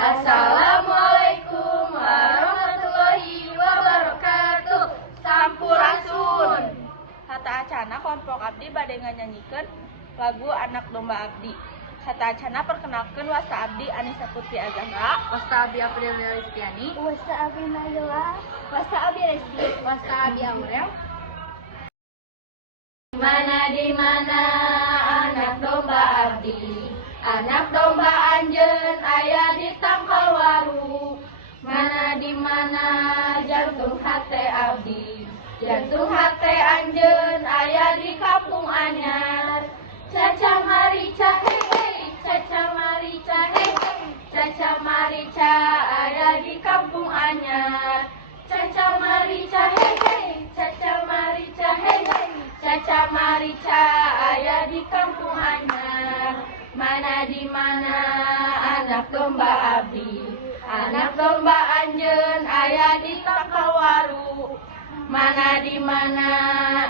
Assalamualaikum warahmatullahi wabarakatuh. Sampurasun. Hatta acana kelompok abdi bade nyanyikan lagu Anak Domba Abdi. Hatta acana perkenalkan wasa abdi Anissa Putri Azahra, Wasta Abi Aprilia Listiani, Wasa Abi Nayla, Wasa Abi Resti, Wasta Abi Aurel. Di mana anak domba abdi, anak domba anjeun aya di tangkal waru. Di mana jantung hate abdi, jantung hate anjeun aya di kampung anyar. Caca marica hehe, caca marica hehe, caca marica aya di kampung anyar. Caca marica hehe, caca marica hehe, caca marica aya di kampung anyar. Di mana anak domba abdi, anak domba anjeun aya di tangkal waru. Di mana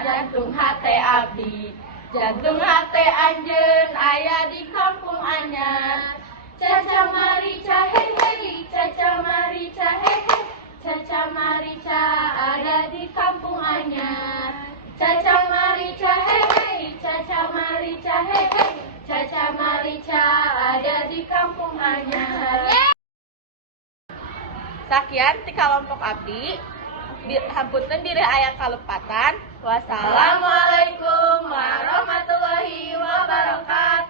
jantung hate abdi, jantung hate anjeun aya di kampung anyar. Caca marica hehe, caca marica hehe, caca marica ada di kampung anyar. Caca marica hehe, caca marica hehe, caca marica ada di kampung anyar. Sakian ti kelompok abdi, hampunten diri aya kalepatan. Wassalamualaikum warahmatullahi wabarakatuh.